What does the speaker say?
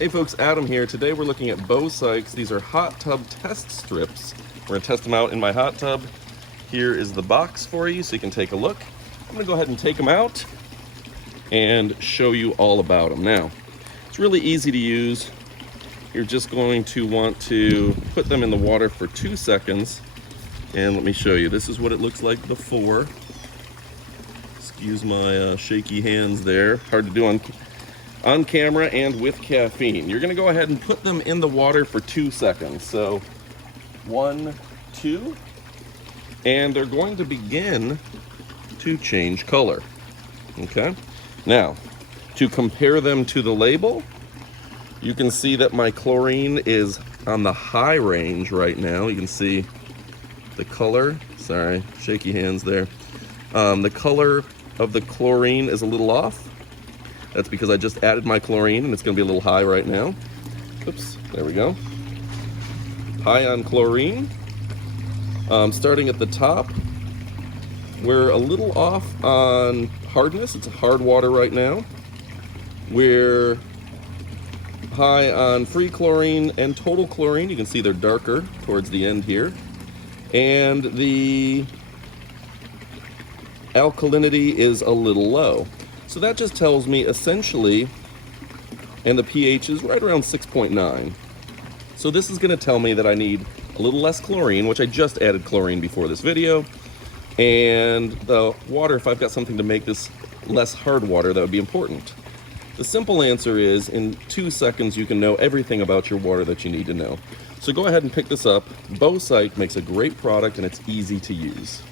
Hey folks, Adam here. Today we're looking at BOSIKEs. These are hot tub test strips. We're going to test them out in my hot tub. Here is the box for you so you can take a look. I'm going to go ahead and take them out and show you all about them. Now, it's really easy to use. You're just going to want to put them in the water for 2 seconds. And let me show you. This is what it looks like before. Excuse my shaky hands there. Hard to do on camera and with caffeine. You're gonna go ahead and put them in the water for 2 seconds. So 1, 2, and they're going to begin to change color. Okay, now to compare them to the label, you can see that my chlorine is on the high range right now. You can see the color, sorry, shaky hands there. The color of the chlorine is a little off. That's because I just added my chlorine and it's going to be a little high right now. Oops, there we go. High on chlorine. Starting at the top, we're a little off on hardness. It's hard water right now. We're high on free chlorine and total chlorine. You can see they're darker towards the end here. And the alkalinity is a little low. So that just tells me essentially, and the pH is right around 6.9. So this is going to tell me that I need a little less chlorine, which I just added chlorine before this video. And the water, if I've got something to make this less hard water, that would be important. The simple answer is in 2 seconds you can know everything about your water that you need to know. So go ahead and pick this up. BOSIKE makes a great product and it's easy to use.